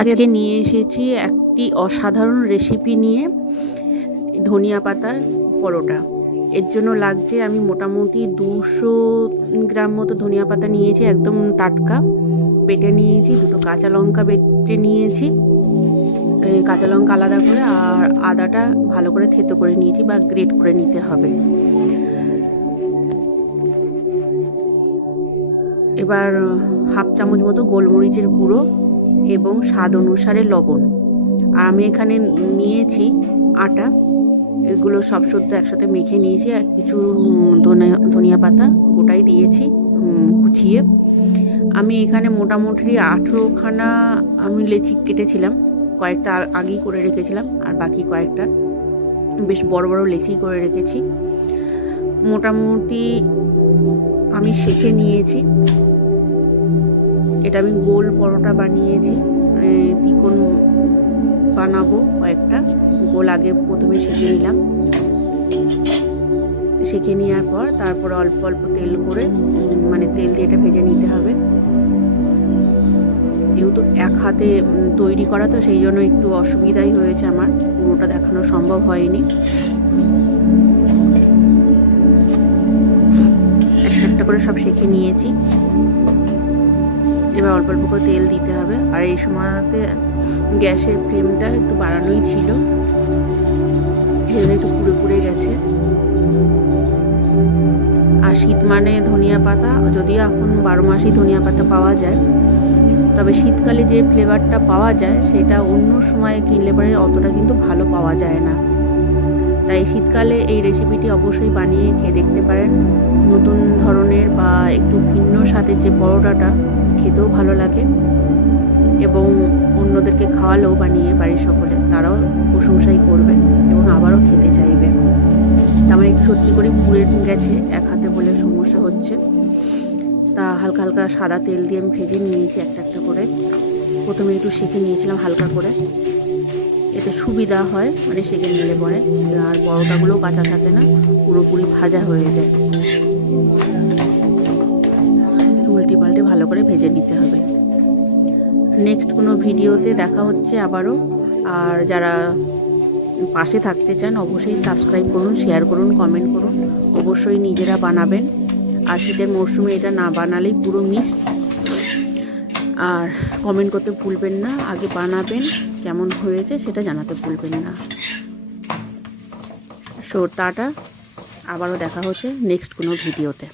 আজকে নিয়ে এসেছি একটি অসাধারণ রেসিপি নিয়ে, ধনিয়া পাতার পরোটা। এর জন্য লাগছে, আমি মোটামুটি 200 গ্রাম মতো ধনিয়া পাতা নিয়েছি, একদম টাটকা বেটে নিয়েছি। 2টো কাঁচা লঙ্কা বেটে নিয়েছি, এই কাঁচা লঙ্কা আলাদা করে, আর আদাটা ভালো করে থেতো করে নিয়েছি বা গ্রেট করে নিতে হবে। এবার হাফ চামচ মতো গোলমরিচের গুঁড়ো এবং স্বাদ অনুসারে লবণ। আর আমি এখানে নিয়েছি আটা, এগুলো সব শুদ্ধ একসাথে মেখে নিয়েছি। আর কিছু ধনিয়া পাতা গোটাই দিয়েছি কুচিয়ে। আমি এখানে মোটামুটি 18খানা আমি লেচি কেটেছিলাম, কয়েকটা আগেই করে রেখেছিলাম, আর বাকি কয়েকটা বেশ বড় বড় লেচি করে রেখেছি। মোটামুটি আমি সেঁকে নিয়েছি। এটা আমি গোল পরোটা বানিয়েছি, তিকোন বানাবো কয়েকটা। গোল আগে প্রথমে সেঁকে নিলাম, সেঁকে নেওয়ার পর তারপরে অল্প অল্প তেল করে, মানে তেল দিয়ে এটা ভেজে নিতে হবে। যেহেতু এক হাতে তৈরি করা, তো সেই জন্য একটু অসুবিধাই হয়েছে আমার, পুরোটা দেখানো সম্ভব হয়নি। একটা করে সব সেঁকে নিয়েছি। এবার অল্প অল্প করে তেল দিতে হবে। আর এই সময়তে গ্যাসের ফ্লেমটা একটু বাড়ানোই ছিল, একটু পুড়ে পুড়ে গেছে। আর শীত মানে ধনিয়া পাতা, যদিও এখন 12 মাসই ধনিয়া পাতা পাওয়া যায়, তবে শীতকালে যে ফ্লেভারটা পাওয়া যায় সেটা অন্য সময় কিনলে পরে অতটা কিন্তু ভালো পাওয়া যায় না। তাই শীতকালে এই রেসিপিটি অবশ্যই বানিয়ে খেয়ে দেখতে পারেন। নতুন ধরনের বা একটু ভিন্ন স্বাদের যে পরোটাটা, খেতেও ভালো লাগে এবং অন্যদেরকে খাওয়ালেও বানিয়ে বাড়ির সকলে, তারাও প্রশংসাই করবে এবং আবারও খেতে চাইবে। আমার একটু সত্যি করে পুড়ে গেছে এক হাতে বলে সমস্যা হচ্ছে, তা হালকা হালকা সাদা তেল দিয়ে আমি ভেজে নিয়েছি একটা একটা করে। প্রথমে একটু সেঁকে নিয়েছিলাম হালকা করে, এতে সুবিধা হয়, মানে সেঁকে নিলে পরে আর পরোটাগুলোও কাঁচা থাকে না, পুরোপুরি ভাজা হয়ে যায়। উল্টে পাল্টে ভালো করে ভেজে নিতে হবে। নেক্সট কোনো ভিডিওতে দেখা হচ্ছে আবারও। আর যারা পাশে থাকতে চান অবশ্যই সাবস্ক্রাইব করুন, শেয়ার করুন, কমেন্ট করুন। অবশ্যই নিজেরা বানাবেন, আর শীতের মরশুমে এটা না বানালেই পুরো মিস। আর কমেন্ট করতে ভুলবেন না, আগে বানাবেন, কেমন হয়েছে সেটা জানাতে ভুলবেন না। সো টাটা, আবারও দেখা হচ্ছে নেক্সট কোনো ভিডিওতে।